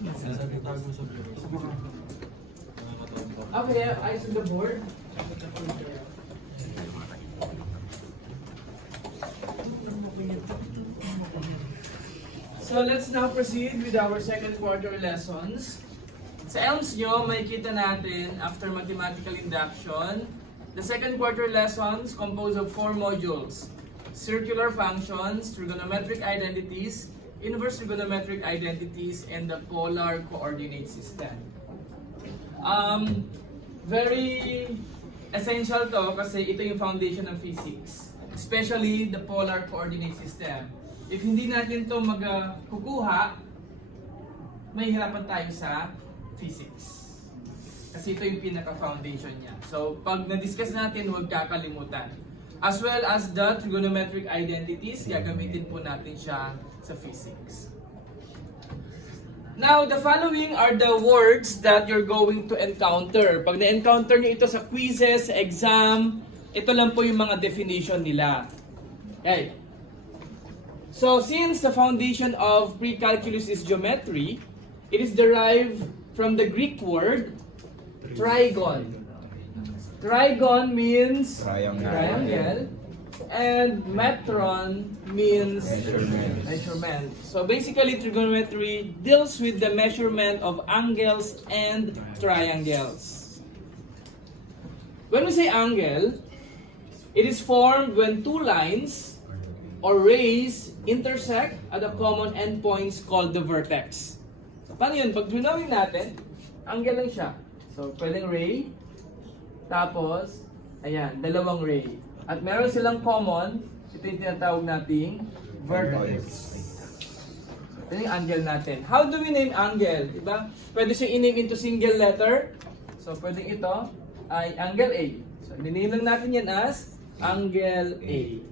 Okay, eyes on the board. So let's now proceed with our second quarter lessons. Sa ELMS nyo, makikita natin after mathematical induction, the second quarter lessons composed of 4 modules: circular functions, trigonometric identities, inverse trigonometric identities, and the polar coordinate system. Very essential to kasi ito yung foundation ng physics, especially the polar coordinate system. If hindi natin ito kukuha, may hirapan tayo sa physics. Kasi ito yung pinaka-foundation niya. So, pag na-discuss natin, huwag kakalimutan. As well as the trigonometric identities, gagamitin po natin siya sa physics. Now, the following are the words that you're going to encounter. Pag na-encounter nyo ito sa quizzes, sa exam, ito lang po yung mga definition nila. Okay. So, since the foundation of pre-calculus is geometry, it is derived from the Greek word trigon. Trigon means triangle, and metron means measurement. So basically, trigonometry deals with the measurement of angles and triangles. When we say angle, it is formed when two lines or rays intersect at a common endpoints called the vertex. So paano yun? Pag drawing natin, angle lang siya. So pwedeng ray, tapos, ayan, dalawang ray. At meron silang common, ito yung tinatawag nating vertex. Ito yung angle natin. How do we name angle? Diba? Pwede siya i-name into single letter. So pwedeng ito ay angle A. So i-name lang natin yan as angle A.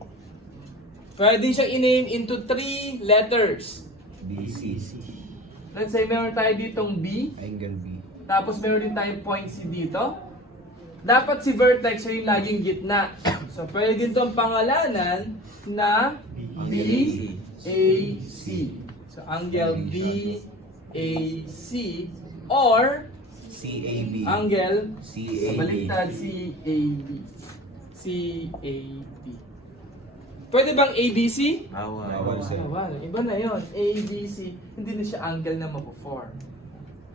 Pwede siya i-name into 3 letters. B, C, C. Let's say meron tayo ditong B. Angle B. Tapos meron din tayong point C dito. Dapat si vertex siya yung laging gitna. So pwede din itong pangalanan na B, A, C. So angle B, A, C. Or C, A, B. angle C, A, B. baliktad C, A, B. C, A, B. Pwede bang ABC? Bawal sir. Wala, iba na yun. ABC. Hindi na siya angle na mag-form.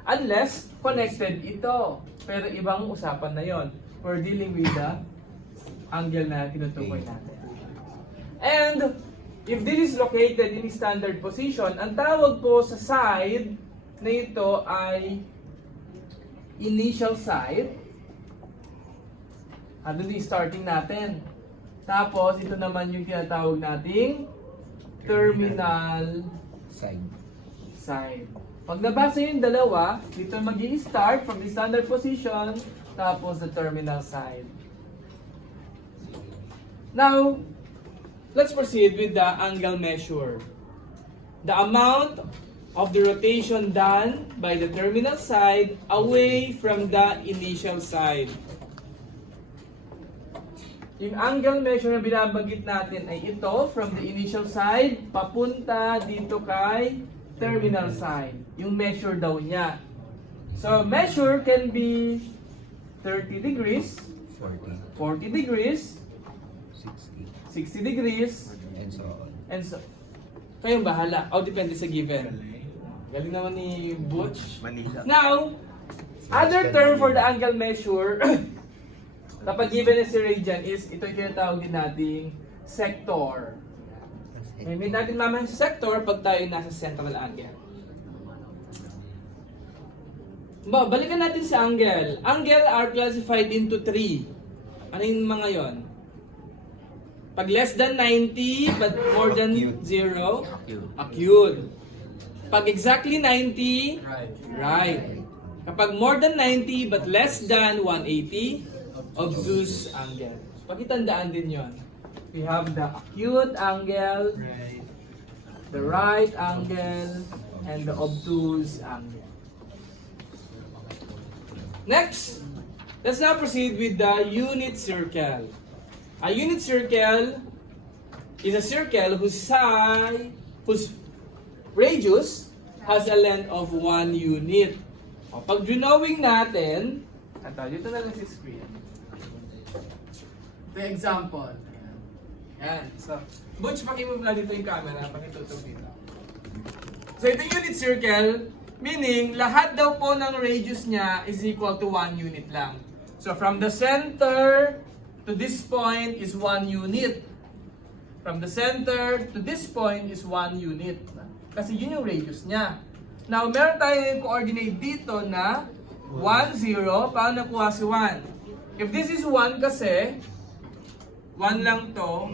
Unless connected ito. Pero ibang usapan na yon. We're dealing with the angle na tinutukoy natin. And if this is located in standard position, ang tawag po sa side na ito ay initial side. Ano yung starting natin? Tapos, ito naman yung tinatawag nating terminal side. Pag nabasa yung dalawa, dito mag-i-start from the standard position, tapos the terminal side. Now, let's proceed with the angle measure. The amount of the rotation done by the terminal side away from the initial side. Yung angle measure na binabanggit natin ay ito, from the initial side, papunta dito kay terminal side. Yung measure daw niya. So, measure can be 30 degrees, 40 degrees, 60 degrees, and so kayong bahala. O, depende sa given. Galing naman ni Butch. Now, other term for the angle measure, kapag given na si Radian is, ito yung tinatawag din nating sector. May natin mamahan sa sector pag tayo nasa central angle. Balikan natin sa angle. Angle are classified into 3. Ano yung mga yon? Pag less than 90 but more than 0, acute. Pag exactly 90, right. Kapag more than 90 but less than 180, obtuse angle. Pakitandaan din yon. We have the acute angle, the right angle, and the obtuse angle. Next, let's now proceed with the unit circle. A unit circle is a circle whose radius has a length of 1 unit. O, pag drawing natin, dito na lang si screen. Ito yung example. Ayan. So, Butch, pakimove na dito yung camera. Pakitutog dito. So, ito yung unit circle. Meaning, lahat daw po ng radius niya is equal to 1 unit lang. So, from the center to this point is 1 unit. From the center to this point is 1 unit. Kasi yun yung radius niya. Now, meron tayong coordinate dito na 1, 0. Paano nakuha si 1? If this is 1 kasi, 1 lang to.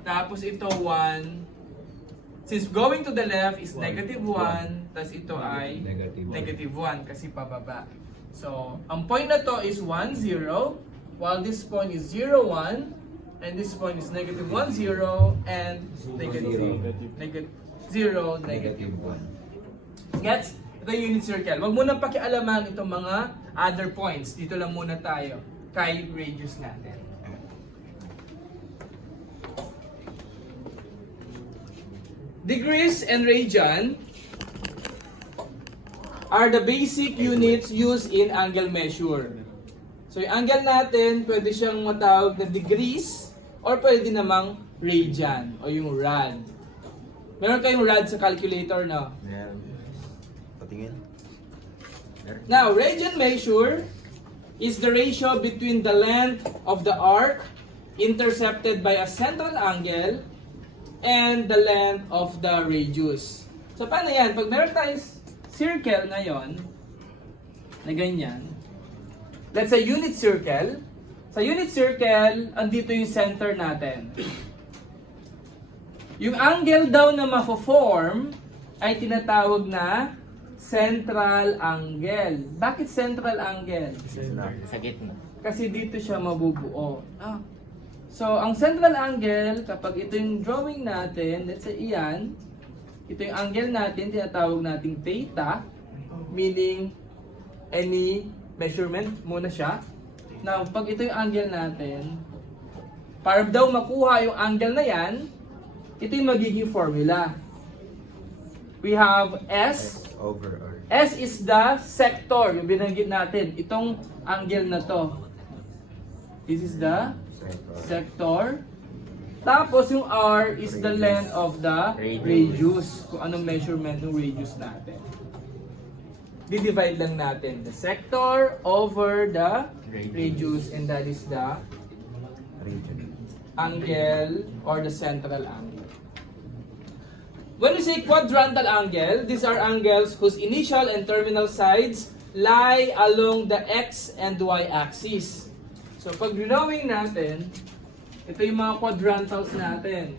Tapos ito 1. Since going to the left is negative 1, tas ito ay negative 1 kasi pababa. So, ang point na to is 1, 0, while this point is 0, 1, and this point is negative 1, 0, and negative 0, negative 1. Gets? Ito yung unit circle. Huwag munang pakialaman itong mga other points. Dito lang muna tayo kay radius natin. Degrees and radian are the basic units used in angle measure. So yung angle natin, pwede siyang matawag na degrees or pwede namang radian o yung rad. Meron kayong rad sa calculator, no? Patingin. Now, radian measure is the ratio between the length of the arc intercepted by a central angle and the length of the radius. So, paano yan? Pag meron tayong circle ngayon, na ganyan, let's say unit circle. Sa unit circle, andito yung center natin. Yung angle daw na mafo-form ay tinatawag na central angle. Bakit central angle? Sa gitna. Kasi dito siya mabubuo. So, ang central angle, kapag ito yung drawing natin, let's say iyan, ito yung angle natin, tinatawag nating theta, meaning any measurement muna siya. Now, pag ito yung angle natin, para daw makuha yung angle na yan, ito yung magiging formula. We have S. Over R. S is the sector, yung binanggit natin. Itong angle na to. This is the sector. Tapos yung R is the length of the radius. Kung anong measurement ng radius natin. Di-divide lang natin the sector over the radius, and that is the angle or the central angle. When we say quadrantal angle, these are angles whose initial and terminal sides lie along the x and y axis. So pag drawing natin, ito yung mga quadrantals natin.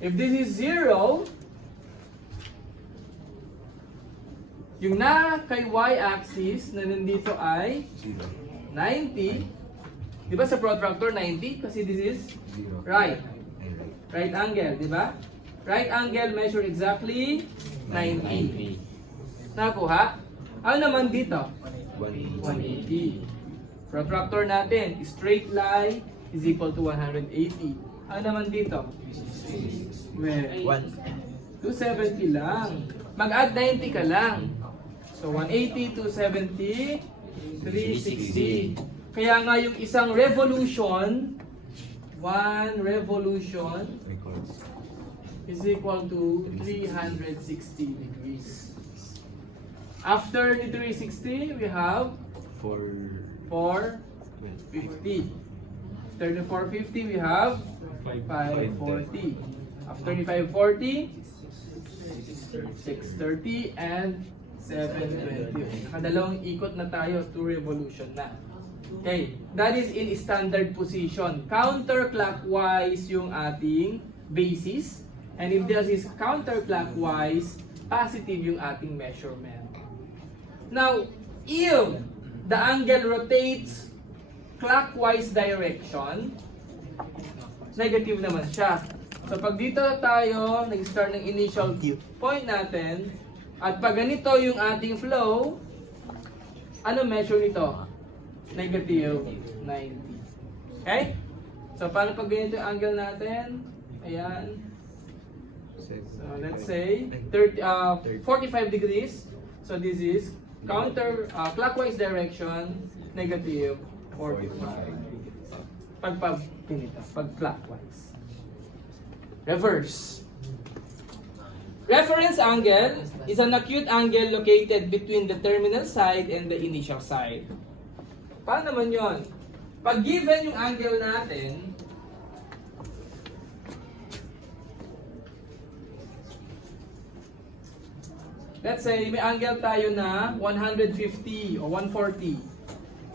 If this is 0, yung na kay y-axis na nandito ay 90. Di ba sa protractor 90? Kasi this is right. Right angle, di ba? Right angle measure exactly 90. Nakuha? Ano naman dito? 180. Protractor natin, straight line is equal to 180. Ano naman dito? 270 lang. Mag-add 90 ka lang. So 180, 270, 360. Kaya nga yung isang revolution, one revolution is equal to 360 degrees. After the 360, we have 450. After the 450, we have 540. After the 540, 630 and 720. Nakadalawang ikot na tayo, 2 revolution na. Okay, that is in standard position. Counterclockwise yung ating basis. And if this is counterclockwise, positive yung ating measurement. Now, if the angle rotates clockwise direction, negative naman siya. So pag dito tayo, nag-start ng initial point natin, at pag ganito yung ating flow, ano measure nito? Negative 90. Okay? So paano pag ganito yung angle natin? Ayan. So let's say 45 degrees. So this is counter clockwise direction, negative 45 degrees. Pag clockwise. Reverse. Reference angle is an acute angle located between the terminal side and the initial side. Paano naman yon? Pag given yung angle natin, let's say may angle tayo na 150 o 140.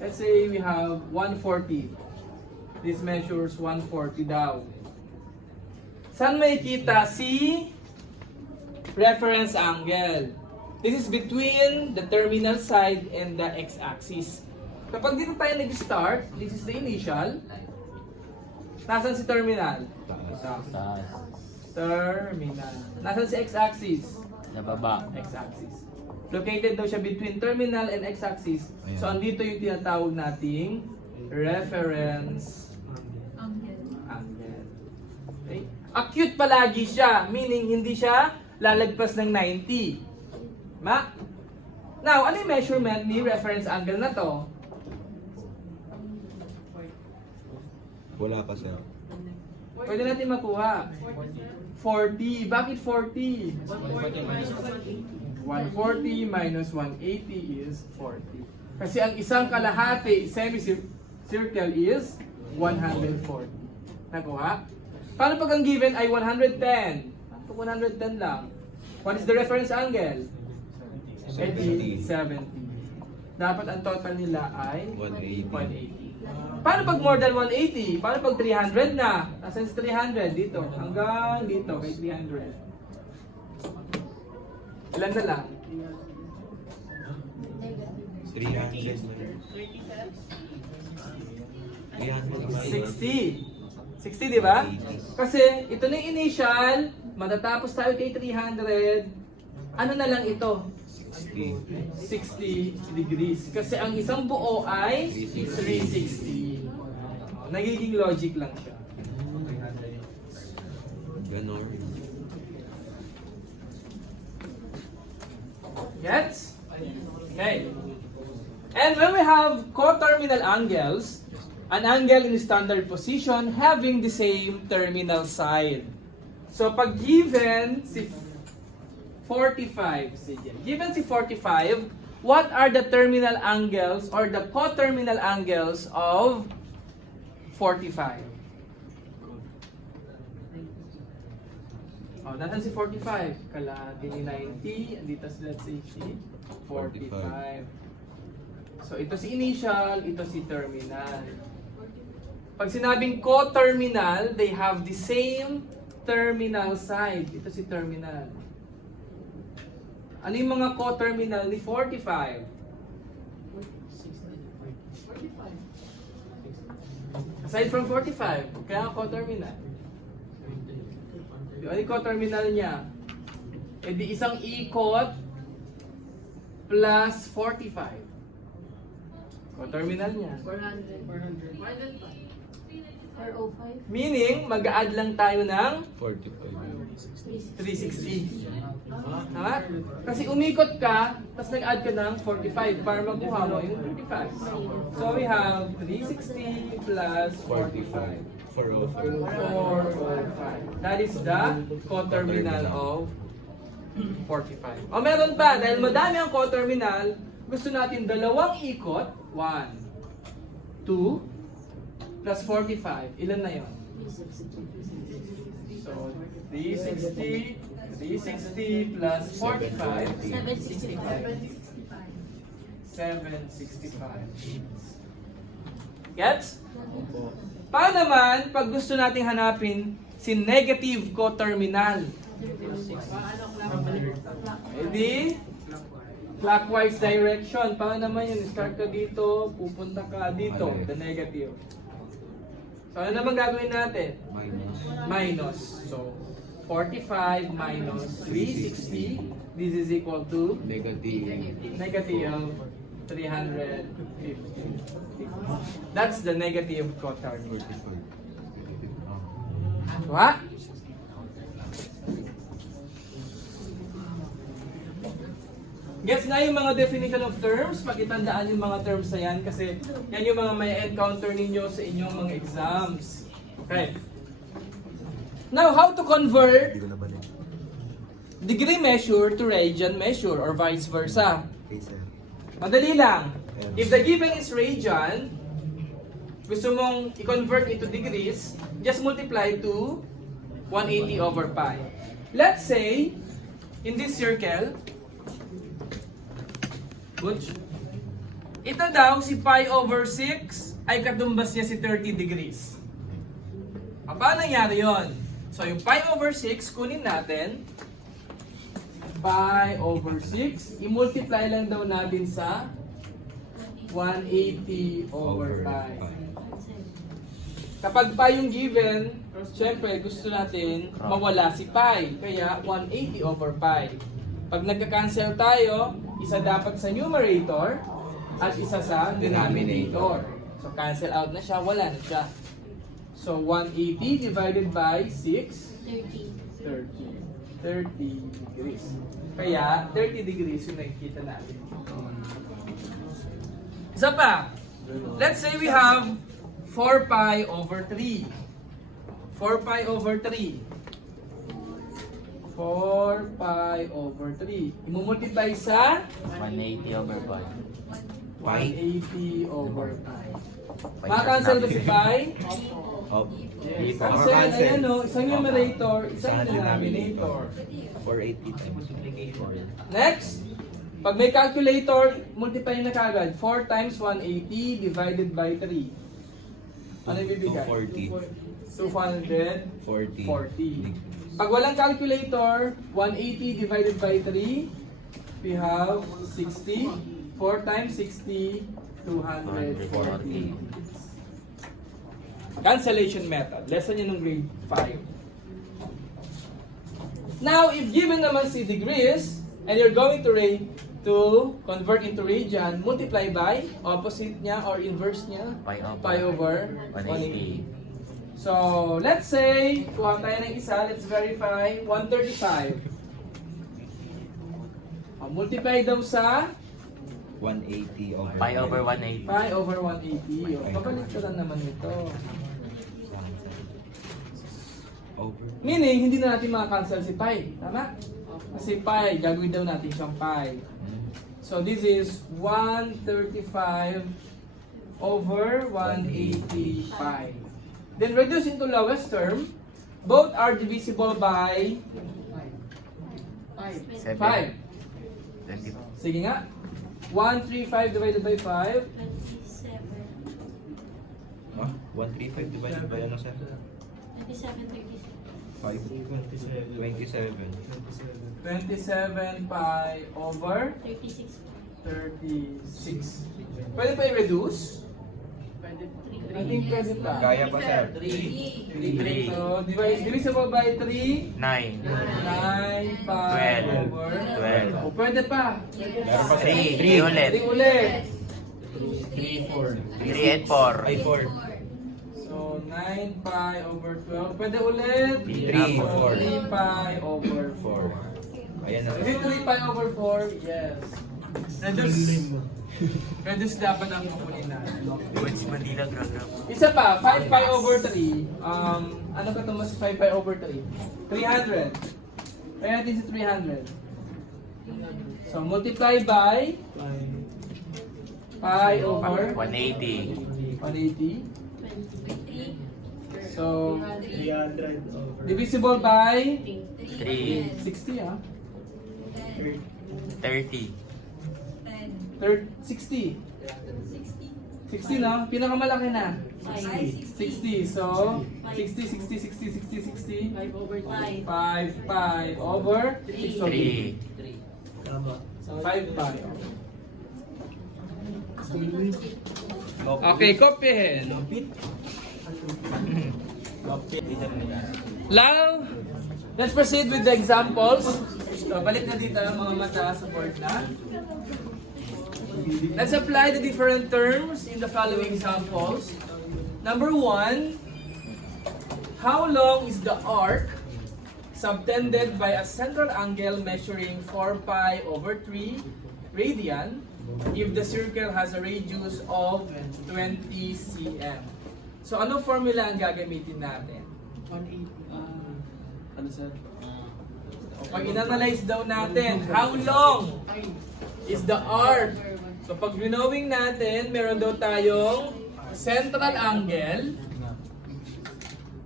Let's say we have 140. This measures 140 daw. Saan makikita si reference angle? This is between the terminal side and the x-axis. Kapag dito tayo nag-start, this is the initial. Nasaan si terminal? Taas. Terminal. Nasaan si x-axis? Sa baba. X-axis. Located daw siya between terminal and x-axis. So, andito yung tinatawag nating reference angle. Okay? Acute palagi siya, meaning hindi siya lalagpas ng 90. Now, ano yung measurement ni reference angle na to? Wala pa, sir. Pwede natin makuha. 40. Bakit 40? 140 minus 180 is 40. Kasi ang isang kalahati semicircle is 140. Nakuha? Paano pag ang given ay 110? Pag 110 lang. What is the reference angle? 70. Dapat ang total nila ay 180. Paano pag more than 180? Paano pag 300 na? Nasaan si 300? Dito. Hanggang dito kay 300. Ilan na lang? 60. 60, di ba? Kasi ito na yung initial, matatapos tayo kay 300. Ano na lang ito? 60 degrees. Kasi ang isang buo ay 360. Nagiging logic lang siya. Ganon. Gets? Okay. And when we have coterminal angles, an angle in standard position having the same terminal side. So pag given si 45, given si 45, what are the terminal angles or the coterminal angles of 45? Oh, nasan si 45? Kalahati ni 90, andito si let's say si 45. So ito si initial, ito si terminal. Pag sinabing coterminal, they have the same terminal side. Ito si terminal. Ano yung mga coterminal ni 45? Aside from 45, kaya coterminal. Ano yung coterminal niya? E di isang ikot plus 45. Coterminal niya. 400. 405. Meaning, mag-add lang tayo ng 45. 360. Tama? Kasi umikot ka, tapos nag-add ka ng 45 para makuha mo yung 35. So we have 360 plus 45. 405. That is the coterminal of 45. O meron pa, dahil madami ang coterminal, gusto natin dalawang ikot. 1, 2, plus 45. Ilan na yon? So, 360 plus 45. 765. Gets? Paano naman pag gusto nating hanapin si negative coterminal? Edi, clockwise direction. Paano naman yun? Start ka dito, pupunta ka dito, the negative. So ano naman gagawin natin? Minus. So, 45 minus 360. This is equal to negative 350. That's the negative coterminal. What? Gets na yung mga definition of terms? Pagitandaan yung mga terms na yan kasi yan yung mga may encounter ninyo sa inyong mga exams. Okay. Now, how to convert degree measure to radian measure or vice versa? Madali lang. If the given is radian, gusto mong i-convert into degrees, just multiply to 180 over pi. Let's say, in this circle, ito daw, si pi over 6 ay katumbas niya si 30 degrees. Paano nangyari yun? So, yung pi over 6, kunin natin. Pi over 6, i-multiply lang daw natin sa 180 over pi. Kapag pi yung given, syempre gusto natin mawala si pi. Kaya 180 over pi. Pag nagka-cancel tayo, isa dapat sa numerator at isa sa denominator. So cancel out na siya, wala na siya. So 180 divided by 6, 30 degrees. Kaya 30 degrees yung nakikita natin. Isa pa. Let's say we have 4 pi over 3. 4 pi over 3. 4 pi over 3. Imumultiply sa 180 over pi. 180 over pi. Makacancel ba si pi? Yes. Cancel, ayan o. Isang numerator, isang denominator. 480 times. Next, pag may calculator, multiply na kagad. 4 times 180 divided by 3. Ano yung bibigay? 240. 240. Pag walang calculator, 180 divided by 3, we have 60. 4 times 60, 240. Cancellation method. Lesson yun ng grade 5. Now, if given naman si degrees, and you're going to convert into radian, multiply by opposite niya or inverse niya, pi over 180. So, let's say, kuha tayo ng isa, let's verify, 135. Multiply daw sa 180 over Pi over 180. pi over 180. Pabalik ko lang naman ito. over. Meaning, hindi na natin maka-cancel si pi. Tama? Kasi pi, gagawin daw natin siyang pi. So, this is 135 over 180 pi. Then, reduce into lowest term. Both are divisible by 5. 5. Sige nga. 135 divided by 5. 135 divided by ano, sir? 5. 27. 27 pi over 36. 36. Pwede pa i-reduce? I think pwede pa. Kaya pa, sir. 3. So, divisible by 3. 9. 9 pi 12. over 12. O, pwede pa. Meron pa, sir. 3 ulit. 3 ulit. 3 and 4. Ay, 4. So, 9 pi over 12. Pwede ulit. 3, So, 4. 3 pi over 4. 4. Ayan na. Is it 3 pi over 4? Yes. Reduce dapat ang kukunin natin. Which Manila program? Isa pa, 5 pi over 3. Ano ka ito mas 5 pi over 3? 300. Kaya natin si 300. So, multiply by pi over 180. 180. So, divisible by 3. 60 ah. 30. 60. 60 na? Pinakamalaki na. 60. So, 60, 60, 60, 60, 60. 5 over 5. 5 pi over 6 over 3. 5 pi. Okay, kopyahin. Now, let's proceed with the examples. So, balik na dito ang mga mata sa board na. Let's apply the different terms in the following examples. Number 1, how long is the arc subtended by a central angle measuring 4 pi over 3 radian if the circle has a radius of 20 cm. So, anong formula ang gagamitin natin? 180. Ano sir? Pag in-analyze daw natin, how long is the arc? So, pag ginawing natin, meron daw tayong central angle.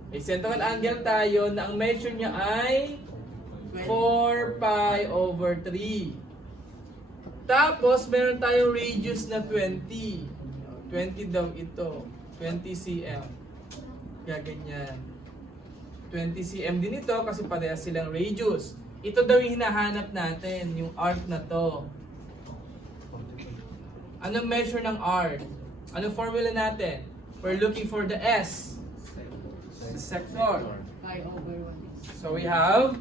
May central angle tayo na ang measure niya ay 4 pi over 3. Tapos, meron tayong radius na 20. 20 daw ito. 20 cm. Kaya ganyan. 20 cm din ito kasi parehas silang radius. Ito daw yung hinahanap natin, yung arc na to. Anong measure ng arc? Anong formula natin? We're looking for the S. The sector. Pi over 1. So we have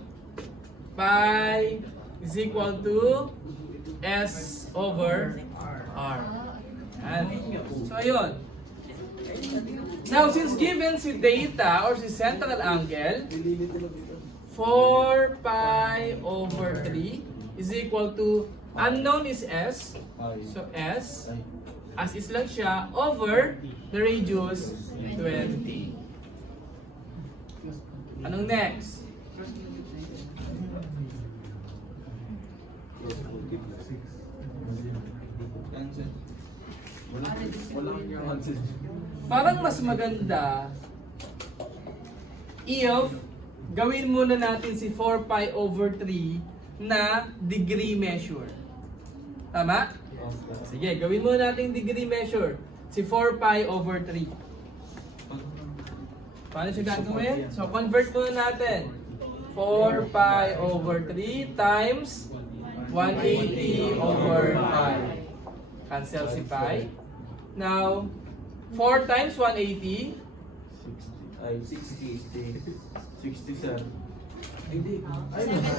pi is equal to S over R. Yan. So ayun. Now since given si theta or si central angle, 4 pi over 3 is equal to, unknown is S. So S, as is lang siya, over the radius 20. Anong next? Walang yung answer. Parang mas maganda if gawin muna natin si 4 pi over 3 na degree measure. Tama? Sige, gawin muna natin degree measure. Si 4 pi over 3. Paano siya gagawin? So, convert muna natin. 4 pi over 3 times 180 over pi. Cancel si pi. Now, 4 times 180. 60 sir.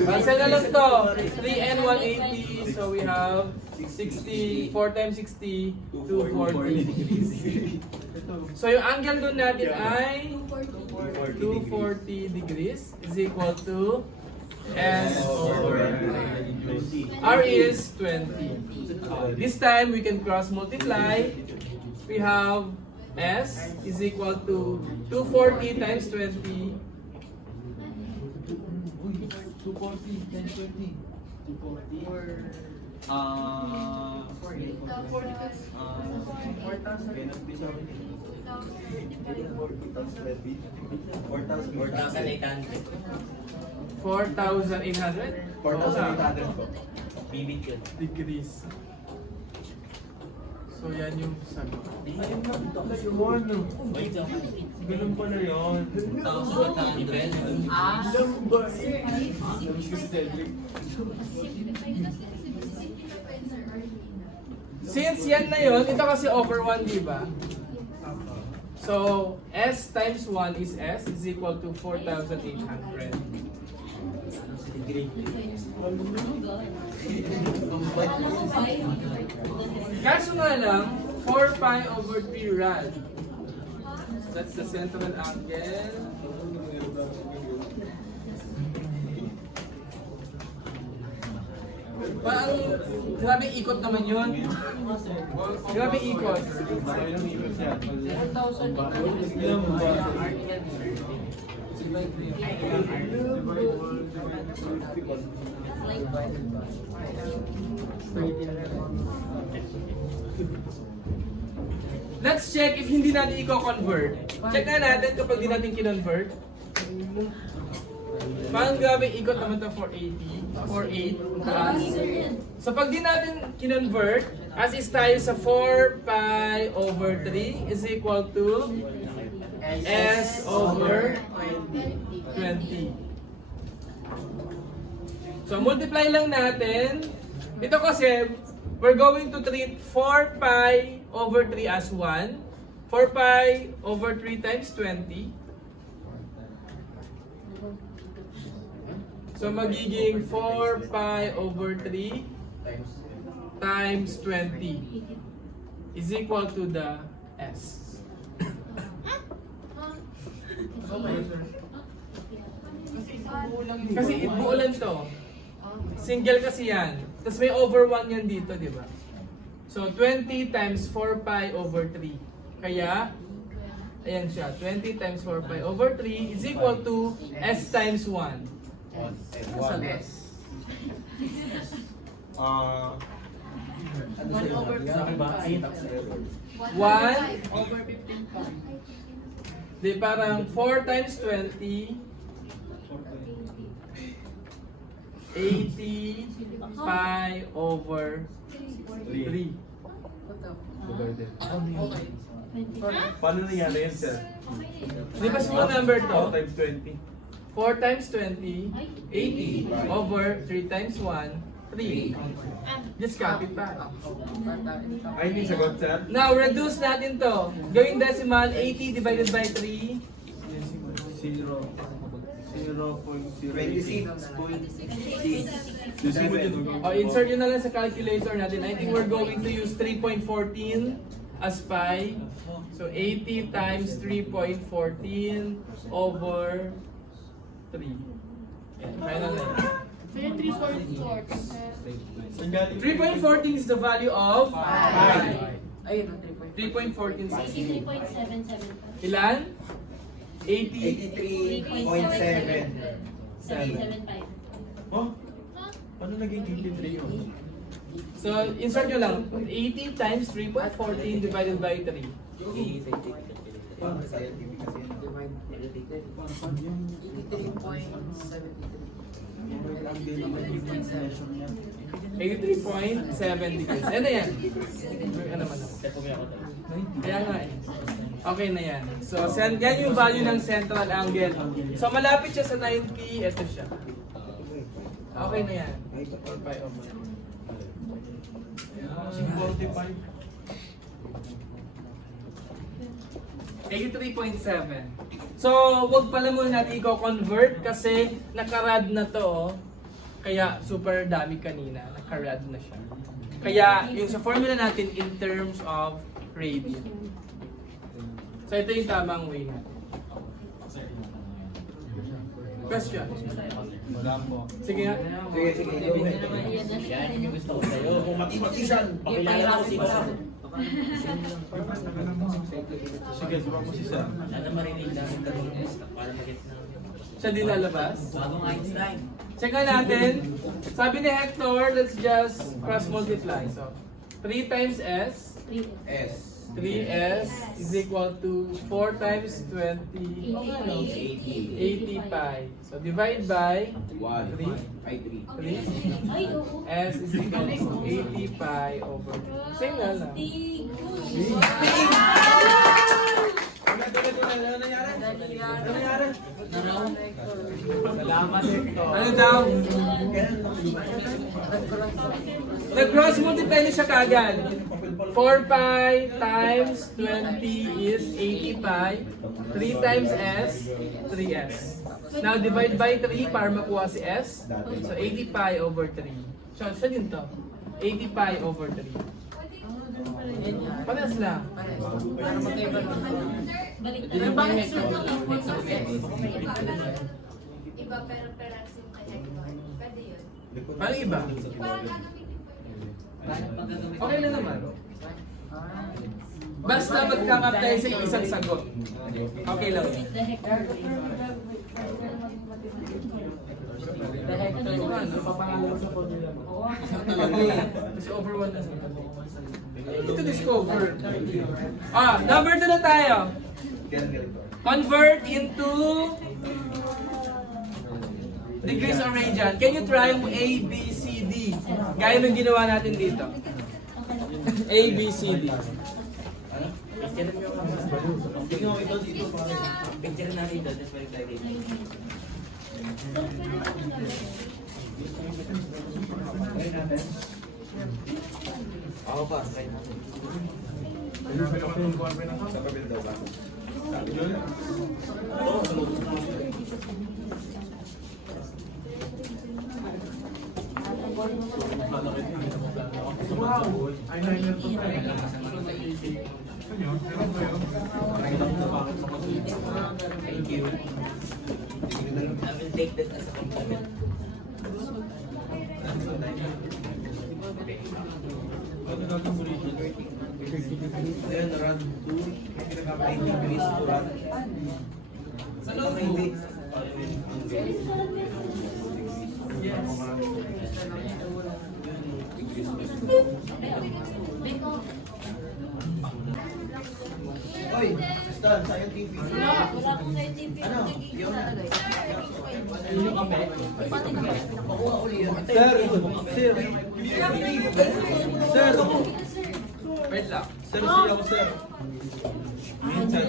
Cancel na lang to. 3 and 180. So, we have 60. 4 times 60. 240 degrees. So, yung angle doon natin ay 240 degrees is equal to S over R is 20. This time, we can cross multiply. We have S is equal to 240 times 20. 240 times 20. 4,800? 4,800 po. Bibig yun. Degrees. So, yan yung sagot. Ayun lang pala yun. Wait, Ganun pala yun. 1,800. Since yan na yun, ito kasi over 1, di ba? So, S times 1 is S is equal to 4,800. Kaso nga lang, 4 pi over 3 rad. That's the central angle. Parang, grabe ikot naman yun. Grabe ikot. Let's check if hindi natin i-convert. Check na natin kapag di natin kinonvert. Parang grabe ikot naman ito 480. 48. So pag di natin kinonvert, as is tayo sa 4 pi over 3 is equal to S over 20. So multiply lang natin. Ito kasi, we're going to treat 4 pi over 3 as 1. 4 pi over 3 times 20. So magiging 4 pi over 3 times 20 is equal to the S. Kasi buo lang to. Single kasi yan. Tapos may over 1 yan dito, di ba? So, 20 times 4 pi over 3. Kaya, ayan siya. 20 times 4 pi over 3 is equal to S times 1. Saan S? 1 over 15 pi. 1, Over 15 pi. di parang 4 times 20, 80 pi over 3. Okay. Paano nangyari yan, sir? Di ba small number to? 4 times 20. 4 times 20, 80 over 3 times 1, 3. Just copy pa. Ay, hindi sagot, sir? Now, reduce natin to. Gawing decimal, 80 divided by 3. 0. 0.0. 26.6. O, insert yun na lang sa calculator natin. I think we're going to use 3.14 as pi. So, 80 times 3.14 over 3. Final na yun. So yung 3.14 is the value of pi. Ayun, 3.14 is 63.775. ilan? 80. 775. Oh? Paano naging 83 yun? So, insert nyo lang. 80 times 3.14 divided by 3. 83.7 degrees. Ano yan? Ano naman ako? Kaya nga eh. Okay na yan. So, yan yung value ng central angle. So, malapit siya sa 90. Ito siya. Okay na yan. 4 over. 45. 83.7. So, wag pala muna natin i-convert kasi nakarad na to. Oh. Kaya super dami kanina. Nakarad na siya. Kaya yung sa formula natin in terms of radian. So, ito yung tamang way natin. Question? Wala po. Sige nga. Sige. Yan yung gusto ko sa'yo. Kung mati-matisan, pakilala ko si Sir. Sige, suwa mo si sir. Sana marinig namin kanina para mag-get na. Siya din lalabas. Bagong Einstein. Check natin. Sabi ni Hector, let's just cross multiply. So, 3 times S. S. 3S is equal to 4 times 20, 80 pi. So divide by 1. 3. Ay, 3. 3. Ay, oo. S is equal to 80 pi over 3. Same na lang. Salamat, Hector. Ano daw? Nag-cross multiply na siya kagad. 4 pi times 20 is 80 pi. 3 times S, 3S. Now divide by 3 para makuha si S. So 80 pi over 3. So siya din to. 80 pi over 3. Panas lang. Para magkaiba lang. Balik na. Yung bakit sir? Iba pero perhaps yung connector. Pwede yun. Paano iba? Parang gagamitin ko yun. Okay na naman. Basta magkakap tayo sa isang sagot. Okay lang. The heck. The Hector. Kasi over 1 na. Ito discover. Number 2 na tayo. Convert into degrees or radian. Can you try yung A, B, C, D? Gaya ng ginawa natin dito. A, B, C, D. Tingnan mo ito dito. Picture natin ito. Just balik tayo dito. Ako pa. Try mo. Sa kabil daw ba? Wow! Ay, na to tayo. Thank you. I will take that as a compliment. Ano natin mo rito? 30 degrees. Then run 2. 90 degrees to run. Sa loob mo. Oy, Stan, scientific. Wala akong scientific. Ano? Yun. Yung kape. Makuha uli yan. Sir! Sir! Sir! Wait lang. Sir, siya ako, sir. Minsan,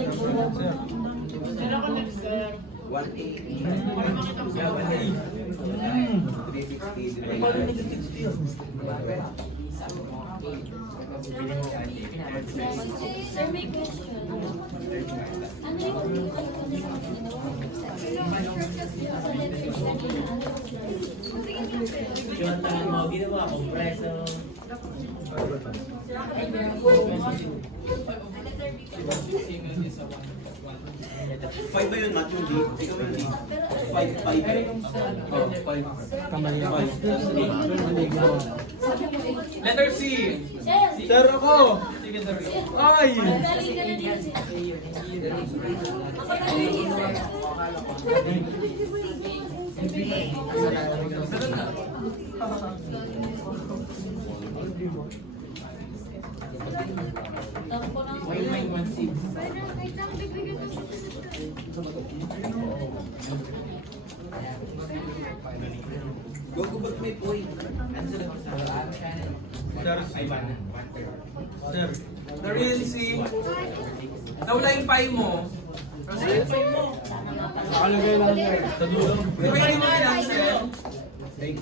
sir. 180. 360 Paano divided. negative still? Sir, may question. Ano yung sa letter Yung tangan mo, ginawa ko, preso. Five ba yun, Matt? Yung D? Ikaw yung D? 5, 5. Oh, 5. Kamay ako. Letter C. Sir, ako! Sige, sir. Ay! Galing ka na dito. Ako na dito. Tampo ng Gogo, ba't may point? Sir, sir. Radian C. Nawala yung pi mo. Nakalagay lang sir. Sa dulo. Di ba hindi mo kinansel? 1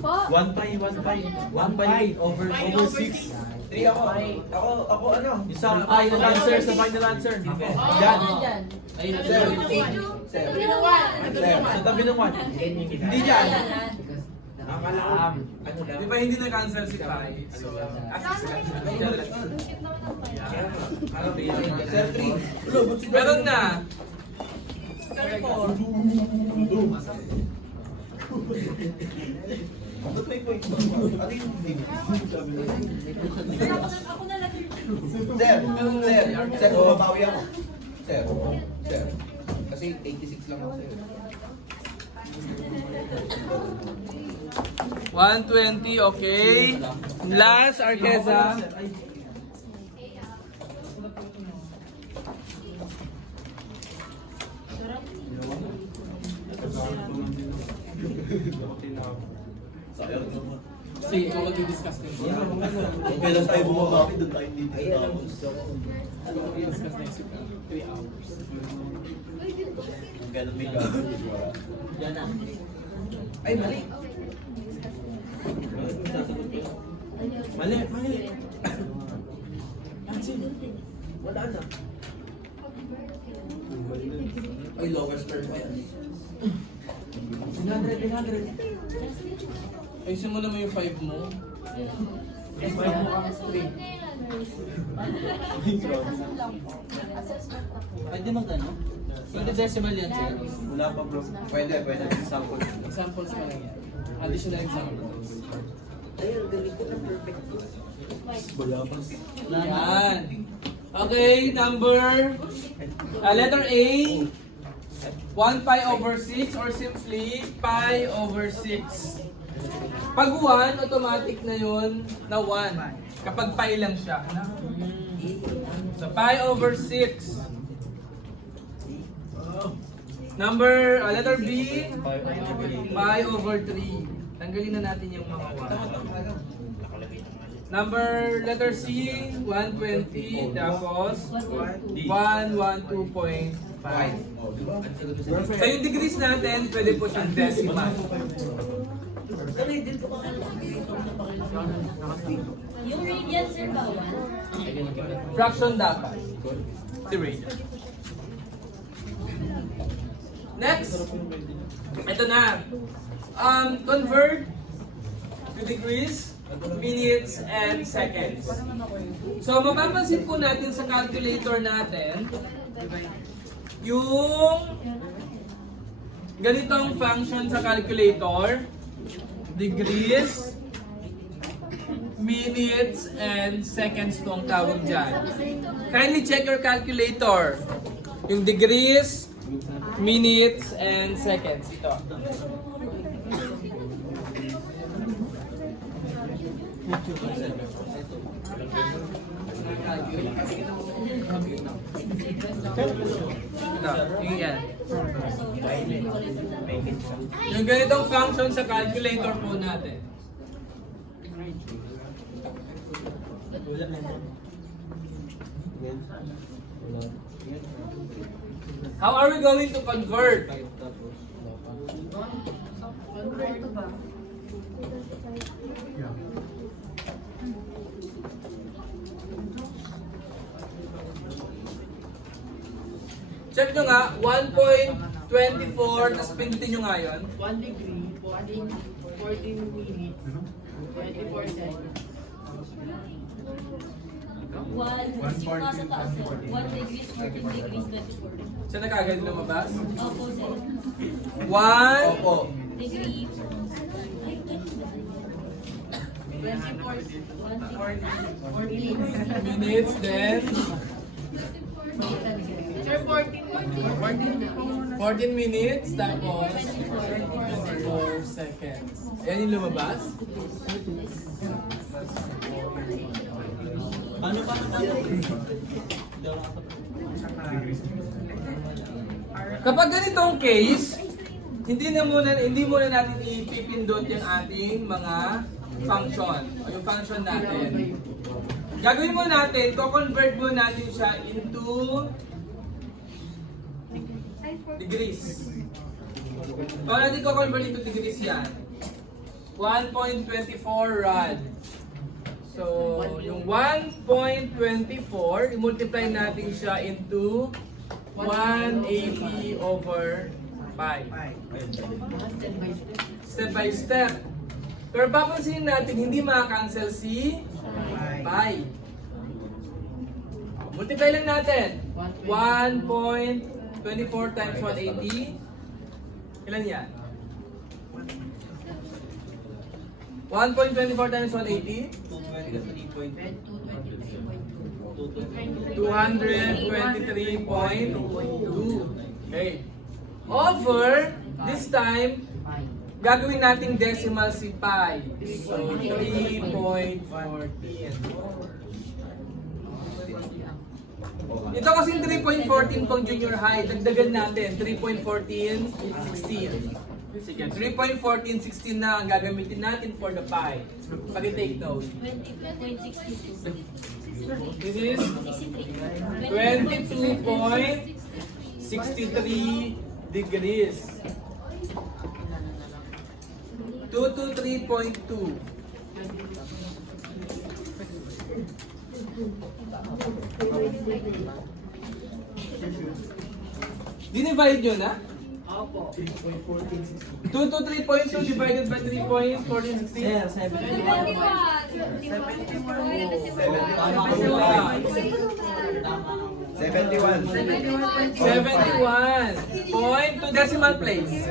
pi, 1 pi. 1 pi over 6. 3 ako. Ako ano? Isa final answer sa final answer. Yan. Sir, sir. Sa tabi ng 1. Hindi dyan. Akala ko, ano lang? Di ba hindi na-cancel si pi? So, Sir, 3. meron na. Ba't may point ba? Ano yung D? Ako na lang. Sir, bumabawi ako. Sir. Kasi 86 lang ako, sir. 120, okay. Last, Arqueza. Sayang naman. Sige, ikaw mag-discuss din. Kailan tayo bumabawi, doon tayo dito. Discuss next week. 3 hours. Kailan may gagawin, di ba? Yan na. Ay, mali. Mali. Wala na. Ay, lower skirt pa yan. 100. Ayusin mo naman yung 5 mo. Pwede mag-ano? Pwede decimal yan, sir. Wala pa, bro. Pwede. Example. Examples ka lang yan. Additional examples. Ayun, galing ko ng perfect. Yan. Okay, letter A. 1 pi over 6 or simply pi over 6. Pag 1, automatic na yun na 1. Kapag pi lang siya. So pi over 6. Letter B, pi over 3. Tanggalin na natin yung mga 1. Letter C, 120, tapos 112.5. Sa yung degrees natin, pwede po siyang decimal. Yung radian, sir, bawal. Fraction dapat. Si radian. Next, ito na. Convert to degrees, minutes, and seconds. So, mapapansin po natin sa calculator natin, yung ganitong function sa calculator, degrees, minutes, and seconds po ang tawag dyan. Kindly check your calculator. Yung degrees, minutes, and seconds. Ito. Ito, yung yan. Yung ganitong function sa calculator po natin. How are we going to convert? Check nyo nga, 1.24, tapos pindutin nyo nga yun. 1 degree, 14 minutes, 24 seconds. 1 nasa taas, sir. 1 degrees, 14 degrees, 24. Saan na kagad lumabas? Opo, sir. 1 Opo. Degree. Ay, 24 minutes, then Sir, 14 minutes, tapos 24 seconds. Yan yung lumabas? Paano? Kapag ganitong case, hindi muna natin ipipindot yung ating mga function o yung function natin. Gagawin mo natin, co-convert mo natin siya into degrees. Paano natin co-convert into degrees yan? 1.24 rad. So, yung 1.24, i-multiply natin siya into 180 over 5. Step by step. Pero papansinin natin, hindi makakancel si pi. Multiply lang natin. 1.24 times 180. Ilan yan? 1.24 times 180? 223.2. Okay. Over, this time, gagawin nating decimal si pi. So, 3.14. Ito kasing 3.14 pang junior high. Dagdagan natin. 3.14, 16. Sige, 3.14, 16 na ang gagamitin natin for the pi. Pag-take note. 20.62. This is 22.63 degrees. 223.2. Dinivide nyo na? Opo. 223.2 divided by 3.1416? Sir, 71. 71. Point to decimal place.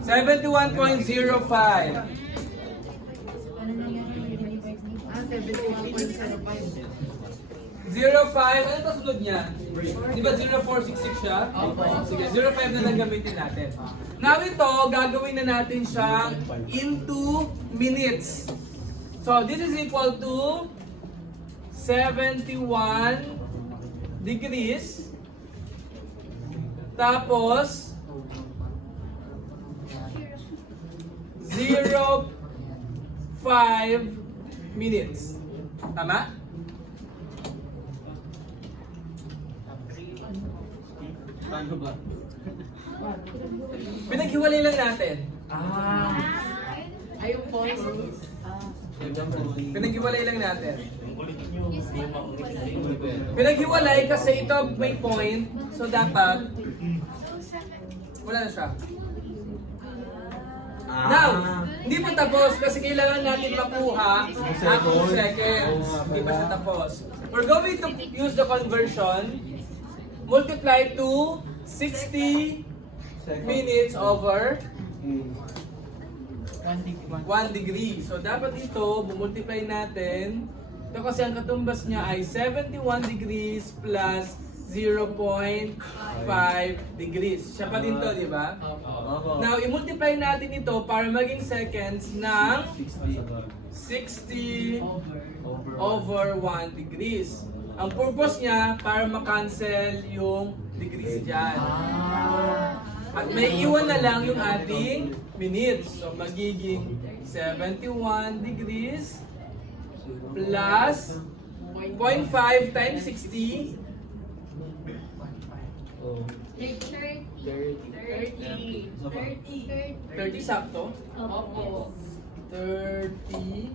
71.05. 05, ano ito sunod niya? Di ba 0466 siya? Opo. Sige, 05 na lang gamitin natin. Now ito, gagawin na natin siya into minutes. So, this is equal to 71 degrees. Tapos, 0.5 minutes. Tama? Paano ba? Pinaghiwalay lang natin. Ay, yung point. Pinaghiwalay lang natin. Pinaghiwalay kasi ito may point. So dapat, wala na siya. Now, hindi pa tapos kasi kailangan natin makuha ang 2 seconds. Hindi pa siya tapos. We're going to use the conversion. Multiply to 60 minutes over 1 degree. 1 degree. So dapat dito, bumultiply natin. Ito kasi ang katumbas niya ay 71 degrees plus 0.5 degrees. Siya pa din to, di ba? Now, i-multiply natin ito para maging seconds ng 60 over 1 degrees. Ang purpose niya para ma-cancel yung degrees dyan. At may iwan na lang yung ating minutes. So, magiging 71 degrees plus 0.5 times 60. 30 sakto? Opo. 30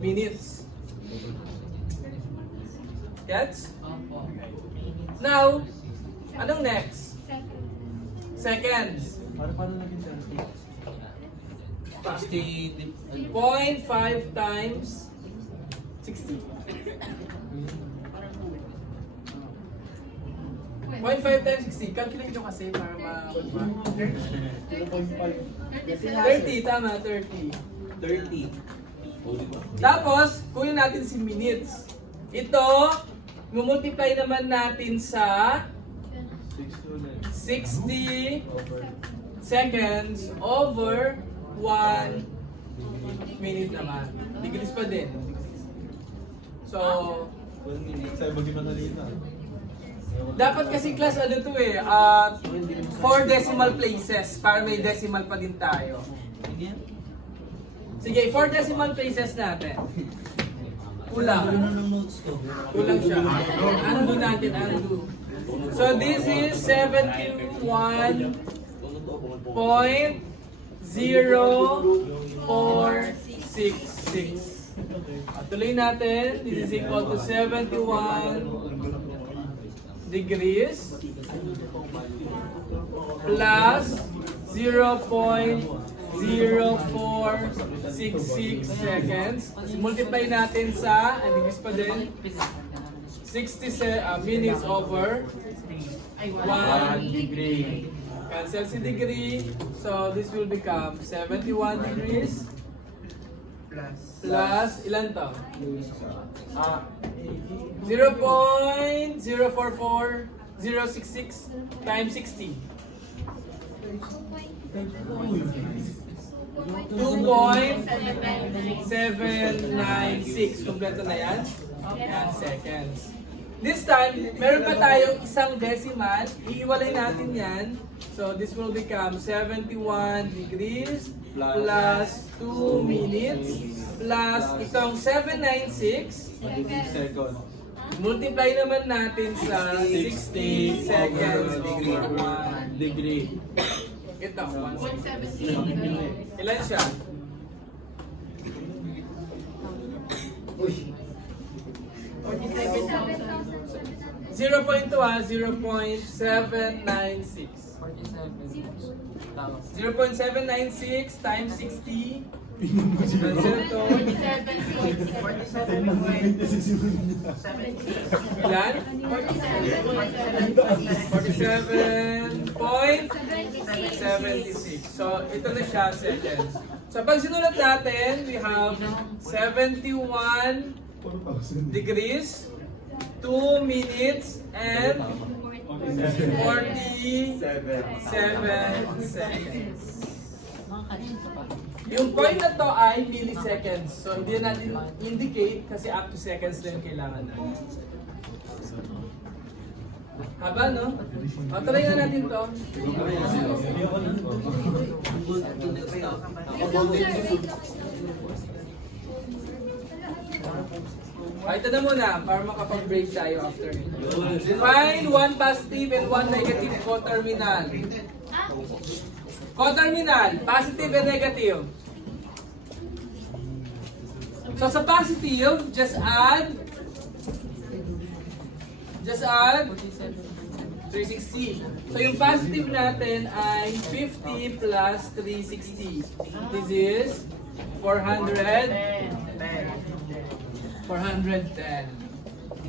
minutes. Gets? Now, anong next? Seconds. Paano naging 0.5 times 60. 0.5 times 60. Calculate nyo kasi para ma... 30, tama, 30. 30. Tapos, kunin natin si minutes. Ito, multiply naman natin sa 60 seconds over 1 minute naman. Degrees pa din. So, 1 minute. Sa ibang madali na. dapat kasi class ano to eh, 4 decimal places para may decimal pa din tayo. Sige, 4 decimal places natin. Kulang. Kulang siya. Undo natin, undo. So this is 71.0466. At tuloy natin, this is equal to 71 degrees plus 0.0466 seconds. Multiply natin sa, degrees pa din, 60 minutes over 1 degree. Cancel si degree. So this will become 71 degrees plus ilan to? 0.044066 times 60. 2.796. Kompleto na yan? Yan, seconds. This time, meron pa tayong isang decimal. Iiwalay natin yan. So, this will become 71 degrees plus 2 minutes plus itong 796. Second. Multiply naman natin sa 60 seconds over 1 Degree. Ito, 170. Ilan siya? Uy. 0.2 0.796. 0.796 times 60. Ilan? 47.76. So, ito na siya, seconds. So, pag sinulat natin, we have 71 degrees, 2 minutes, and 47 seconds. Yung point na to ay milliseconds. So, hindi natin indicate kasi up to seconds din kailangan natin. Haba, no? O, try na natin to. Ay, ito na muna para makapag-break tayo after. Find one positive and one negative coterminal. Coterminal, positive and negative. So sa positive, just add 360. So yung positive natin ay 50 plus 360. This is 410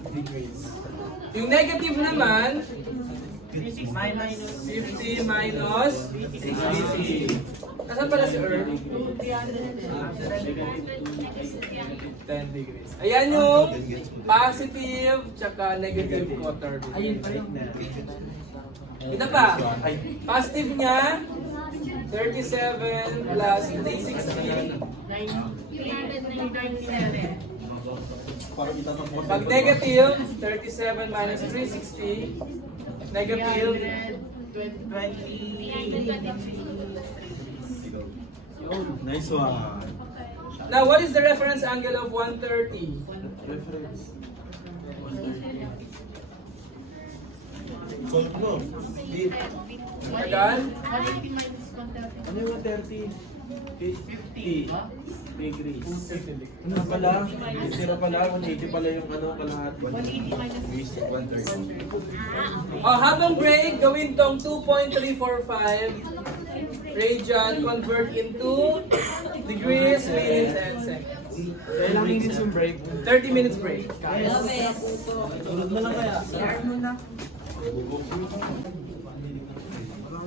degrees. Yung negative naman, 50 minus 60. Nasaan pala si Earth? 10 degrees. Ayan yung positive tsaka negative coterminal. Ayun pa lang. Ito pa. Positive niya 37 plus 360. Pag negative, 37 minus 360. Negative. Nice one. Now, what is the reference angle of 130? Solve mo. Tagal? Ano yung 130? 50 degrees. Ano pala? 0 pala, 180 pala yung ano, kalahati. 130. Habang break, gawin tong 2.345 radian, convert into degrees, minutes, and seconds. Ilang minutes yung break? 30 minutes break. Tulog na lang kaya.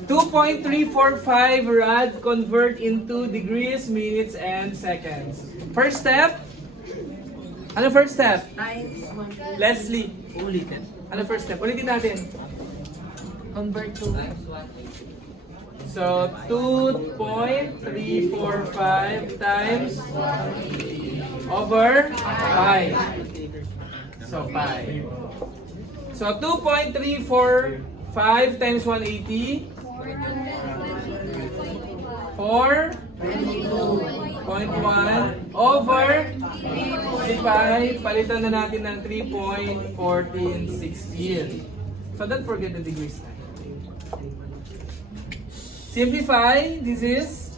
2.345 rad, convert into degrees, minutes, and seconds. First step. Ano first step? Leslie. Ulitin. Ano first step? Ulitin natin. Convert to. So, 2.345 times over 5. So, 5. So, 2.345 times 180. 4.1 over 5. Palitan na natin ng 3.1416. So, don't forget the degrees na. Simplify, this is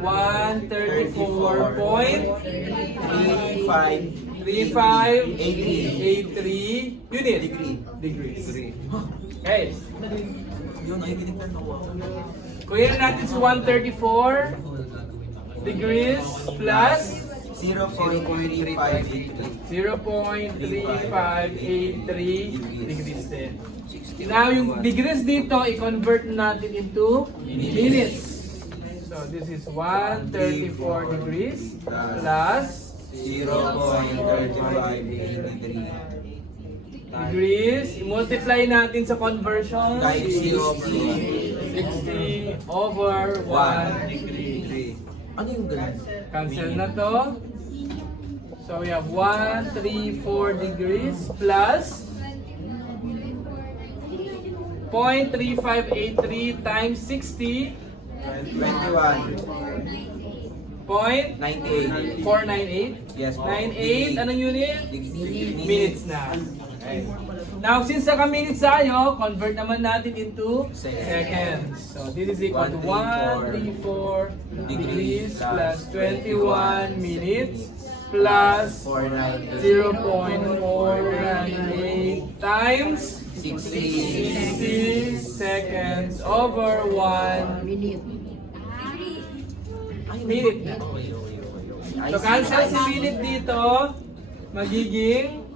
134.3583 unit. Degrees. Okay. Kuya natin si 134 degrees plus 0.3583 degrees din. Now, yung degrees dito, i-convert natin into minutes. So, this is 134 degrees plus 0.3583. degrees. I-multiply natin sa conversion. Times 60 over 1 degree. Ano yung ganun? Cancel na to. So, we have 134 degrees plus 0.3583 times 60. 21.98. 498. Yes. 98. Anong unit? Minutes. Minutes na. Okay. Now, since naka-minutes tayo, convert naman natin into seconds. So, this is equal to 134 degrees plus 21 minutes plus 0.498 times 60 seconds over 1 minute na. So, cancel si minute dito. Magiging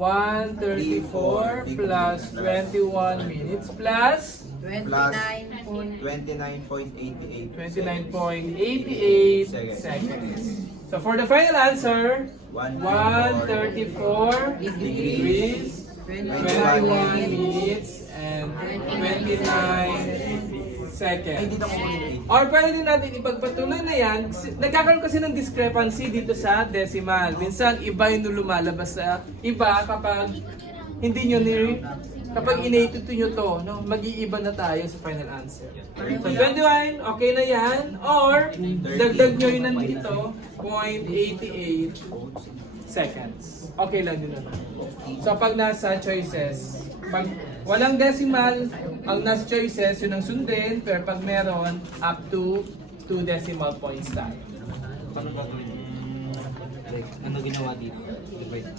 134 plus 21 minutes plus 29.88. 29.88 seconds. So, for the final answer, 134 degrees, 21 minutes, and 29 seconds. Or pwede din natin ipagpatuloy na yan. Nagkakaroon kasi ng discrepancy dito sa decimal. Minsan, iba yung lumalabas sa iba kapag hindi nyo kapag inaituto nyo to, no, mag-iiba na tayo sa final answer. So, 21, okay na yan. Or, dagdag nyo yun nandito, 0.88 seconds. Okay lang din naman. So, pag nasa choices, pag walang decimal, ang nasa choices, yun ang sundin. Pero pag meron, up to 2 decimal points tayo. Ano ginawa dito? Wait.